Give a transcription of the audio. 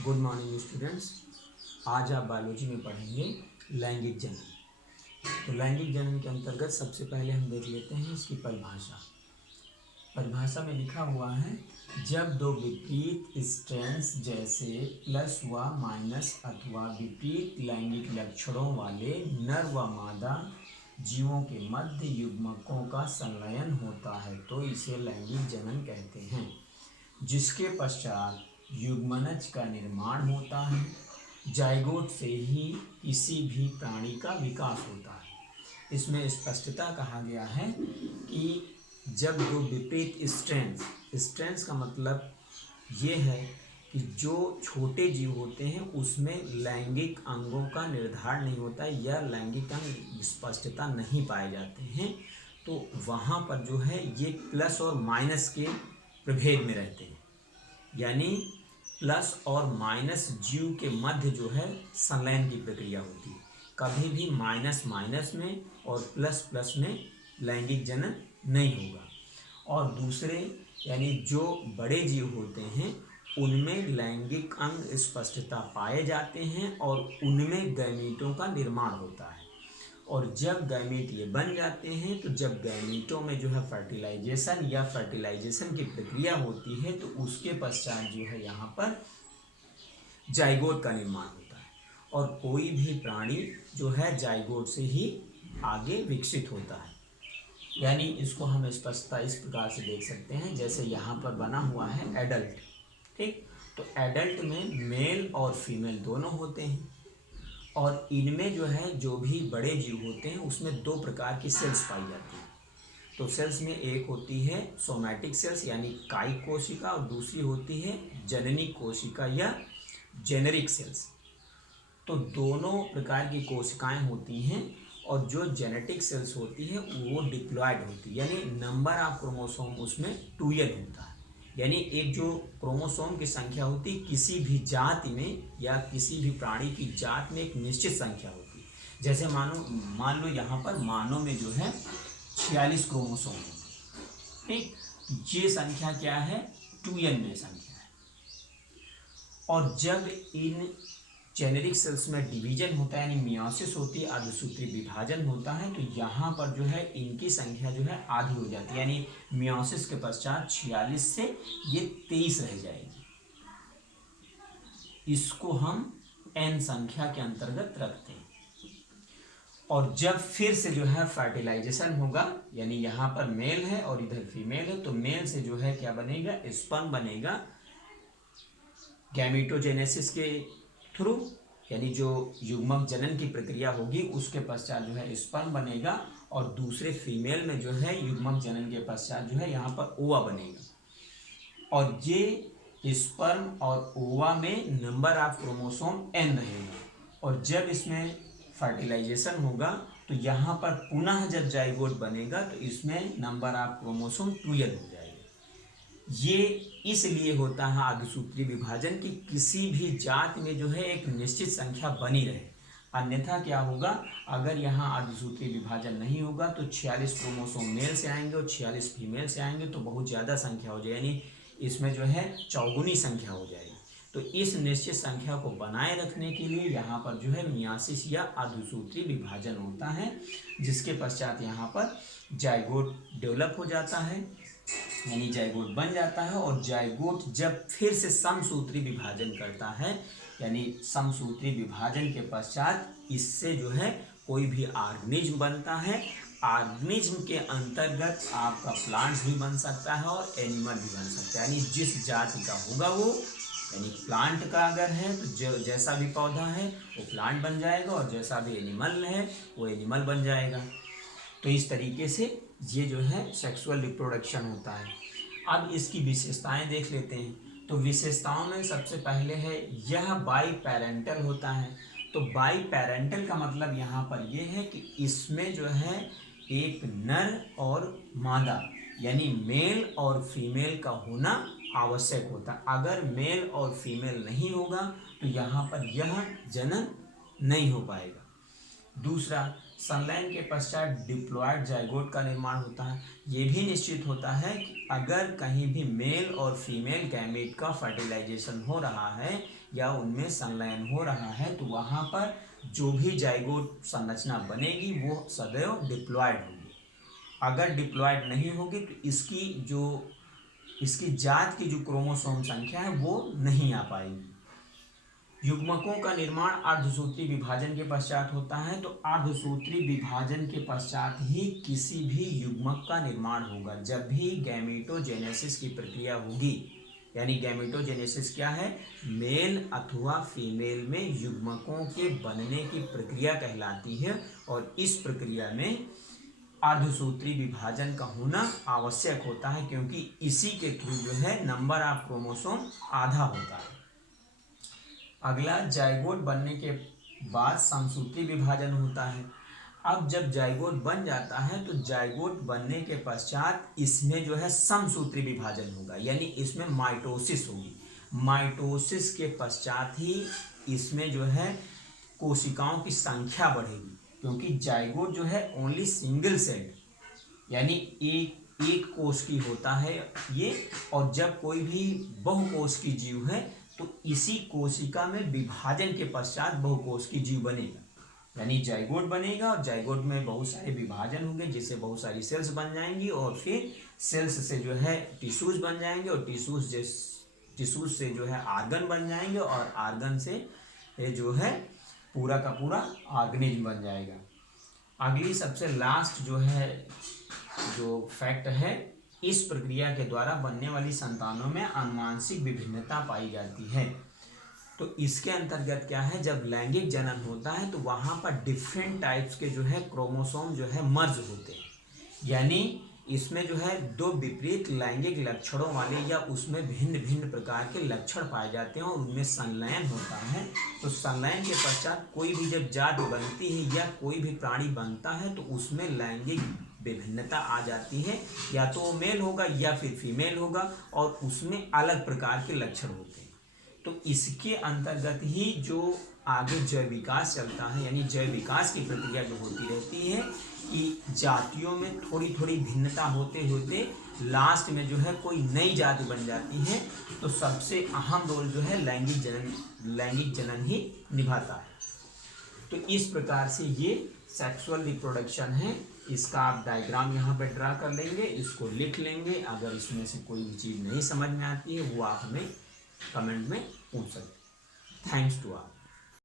Good morning students. आज आप biology में पढ़ेंगे लैंगिक जनन। तो लैंगिक जनन के अंतर्गत सबसे पहले हम देख लेते हैं इसकी परिभाषा। परिभाषा में लिखा हुआ है, जब दो विपरीत स्ट्रैंड्स जैसे प्लस व माइनस अथवा विपरीत लैंगिक लक्षणों वाले नर व मादा जीवों के मध्य युग्मकों का संलयन होता है तो इसे लैंगिक जनन कहते हैं, जिसके पश्चात युग्मनज का निर्माण होता है। जाइगोट से ही किसी भी प्राणी का विकास होता है। इसमें स्पष्टता कहा गया है कि जब दो विपरीत स्ट्रैंड्स का मतलब ये है कि जो छोटे जीव होते हैं उसमें लैंगिक अंगों का निर्धारण नहीं होता है या लैंगिक अंग स्पष्टता नहीं पाए जाते हैं, तो वहाँ पर जो है ये प्लस और माइनस के प्रभेद में रहते हैं। यानी प्लस और माइनस जीव के मध्य जो है संलयन की प्रक्रिया होती है। कभी भी माइनस माइनस में और प्लस प्लस में लैंगिक जनन नहीं होगा। और दूसरे यानी जो बड़े जीव होते हैं उनमें लैंगिक अंग स्पष्टता पाए जाते हैं और उनमें गैमीटों का निर्माण होता है। और जब गैमीट ये बन जाते हैं तो जब गैमीटों में जो है फर्टिलाइजेशन की प्रक्रिया होती है तो उसके पश्चात जो है यहाँ पर जाइगोट का निर्माण होता है। और कोई भी प्राणी जो है जाइगोट से ही आगे विकसित होता है। यानी इसको हम स्पष्टता इस प्रकार से देख सकते हैं, जैसे यहाँ पर बना हुआ है एडल्ट। ठीक, तो एडल्ट में मेल और फीमेल दोनों होते हैं और इनमें जो है जो भी बड़े जीव होते हैं उसमें दो प्रकार की सेल्स पाई जाती हैं। तो सेल्स में एक होती है सोमैटिक सेल्स यानी कायिक कोशिका और दूसरी होती है जननी कोशिका या जेनेरिक सेल्स। तो दोनों प्रकार की कोशिकाएं होती हैं और जो जेनेटिक सेल्स होती है वो डिप्लॉयड होती है, यानी नंबर ऑफ क्रोमोसोम उसमें 2n होता है। यानी एक जो क्रोमोसोम की संख्या होती है किसी भी जाति में या किसी भी प्राणी की जात में एक निश्चित संख्या होती है। जैसे मान लो यहाँ पर मानव में जो है 46 क्रोमोसोम होंगे। ठीक, ये संख्या क्या है, 2n में संख्या है। और जब इन जेनेरिक सेल्स में डिवीजन होता है यानी मियोसिस होती है, अर्धसूत्री विभाजन होता है, तो यहाँ पर जो है इनकी संख्या जो है आधी हो जाती है। यानी मियोसिस के पश्चात 46 से ये 23 रह जाएगी। इसको हम n संख्या के अंतर्गत रखते हैं। और जब फिर से जो है फर्टिलाइजेशन होगा, यानी यहाँ पर मेल है और इधर फीमेल है, तो मेल से जो है क्या बनेगा, स्पर्म बनेगा गैमेटोजेनेसिस के थ्रू, यानी जो युग्मक जनन की प्रक्रिया होगी उसके पश्चात जो है स्पर्म बनेगा और दूसरे फीमेल में जो है युग्मक जनन के पश्चात जो है यहाँ पर ओवा बनेगा। और ये स्पर्म और ओवा में नंबर ऑफ क्रोमोसोम n रहेगा। और जब इसमें फर्टिलाइजेशन होगा तो यहाँ पर पुनः जब जाइगोट बनेगा तो इसमें नंबर ऑफ क्रोमोसोम 2n हो जाएगा। ये इसलिए होता है अर्धसूत्री विभाजन कि किसी भी जात में जो है एक निश्चित संख्या बनी रहे। अन्यथा क्या होगा, अगर यहाँ अर्धसूत्री विभाजन नहीं होगा तो 46 क्रोमोसोम मेल से आएंगे और 46 फीमेल से आएंगे तो बहुत ज़्यादा संख्या हो जाएगी, यानी इसमें जो है चौगुनी संख्या हो जाएगी। तो इस निश्चित संख्या को बनाए रखने के लिए यहाँ पर जो है मियासिस या अर्धसूत्री विभाजन होता है, जिसके पश्चात यहाँ पर जाइगोट डेवलप हो जाता है, यानी जाइगोट बन जाता है। और जाइगोट जब फिर से समसूत्री विभाजन करता है, यानी समसूत्री विभाजन के पश्चात इससे जो है कोई भी ऑर्गेनिज्म बनता है। ऑर्गेनिज्म के अंतर्गत आपका प्लांट्स भी बन सकता है और एनिमल भी बन सकता है, यानी जिस जाति का होगा वो, यानी प्लांट का अगर है तो जैसा भी पौधा है वो प्लांट बन जाएगा और जैसा भी एनिमल है वो एनिमल बन जाएगा। तो इस तरीके से ये जो है सेक्सुअल रिप्रोडक्शन होता है। अब इसकी विशेषताएं देख लेते हैं। तो विशेषताओं में सबसे पहले है यह बाई पैरेंटल होता है। तो बाई पैरेंटल का मतलब यहाँ पर ये है कि इसमें जो है एक नर और मादा यानी मेल और फीमेल का होना आवश्यक होता है। अगर मेल और फीमेल नहीं होगा तो यहाँ पर यह जनन नहीं हो पाएगा। दूसरा, संलयन के पश्चात डिप्लॉयड जाइगोट का निर्माण होता है। ये भी निश्चित होता है कि अगर कहीं भी मेल और फीमेल गैमेट का फर्टिलाइजेशन हो रहा है या उनमें संलयन हो रहा है तो वहाँ पर जो भी जाइगोट संरचना बनेगी वो सदैव डिप्लॉयड होगी। अगर डिप्लॉयड नहीं होगी तो इसकी जात की जो क्रोमोसोम संख्या है वो नहीं आ पाएगी। युग्मकों का निर्माण अर्धसूत्री विभाजन के पश्चात होता है। तो अर्धसूत्री विभाजन के पश्चात ही किसी भी युग्मक का निर्माण होगा। जब भी गैमेटोजेनेसिस की प्रक्रिया होगी, यानी गैमेटोजेनेसिस क्या है, मेल अथवा फीमेल में युग्मकों के बनने की प्रक्रिया कहलाती है। और इस प्रक्रिया में अर्धसूत्री विभाजन का होना आवश्यक होता है, क्योंकि इसी के थ्रू जो है नंबर ऑफ क्रोमोसोम आधा होता है। अगला, जाइगोट बनने के बाद समसूत्री विभाजन होता है। अब जब जाइगोट बन जाता है तो जाइगोट बनने के पश्चात इसमें जो है समसूत्री विभाजन होगा, यानी इसमें माइटोसिस होगी। माइटोसिस के पश्चात ही इसमें जो है कोशिकाओं की संख्या बढ़ेगी, क्योंकि जाइगोट जो है ओनली सिंगल सेल, यानी एक कोश की होता है ये। और जब कोई भी बहुकोश की जीव है तो इसी कोशिका में विभाजन के पश्चात बहुकोश की जीव बनेगा, यानी जाइगोट बनेगा और जाइगोट में बहुत सारे विभाजन होंगे, जिससे बहुत सारी सेल्स बन जाएंगी और फिर सेल्स से जो है टिश्यूज बन जाएंगे और टिश्यूज से जो है आर्गन बन जाएंगे और आर्गन से जो है पूरा का पूरा ऑर्गेनिज्म बन जाएगा। अगली सबसे लास्ट जो फैक्ट है, इस प्रक्रिया के द्वारा बनने वाली संतानों में आनुवांशिक विभिन्नता पाई जाती है। तो इसके अंतर्गत क्या है, जब लैंगिक जनन होता है तो वहाँ पर डिफरेंट टाइप्स के जो है क्रोमोसोम जो है मर्ज होते हैं, यानी इसमें जो है दो विपरीत लैंगिक लक्षणों वाले या उसमें भिन्न भिन्न प्रकार के लक्षण पाए जाते हैं और उनमें संलयन होता है। तो संलयन के पश्चात कोई भी जब जाति बनती है या कोई भी प्राणी बनता है तो उसमें लैंगिक विभिन्नता आ जाती है, या तो वो मेल होगा या फिर फीमेल होगा और उसमें अलग प्रकार के लक्षण होते हैं। तो इसके अंतर्गत ही जो आगे जैव विकास चलता है, यानी जैव विकास की प्रक्रिया जो होती रहती है कि जातियों में थोड़ी थोड़ी भिन्नता होते होते लास्ट में जो है कोई नई जाति बन जाती है। तो सबसे अहम रोल जो है लैंगिक जनन ही निभाता है। तो इस प्रकार से ये सेक्सुअल रिप्रोडक्शन है। इसका आप डायग्राम यहाँ पे ड्रा कर लेंगे, इसको लिख लेंगे। अगर इसमें से कोई भी चीज़ नहीं समझ में आती है वो आप हमें कमेंट में पूछ सकते हैं। Thanks to all.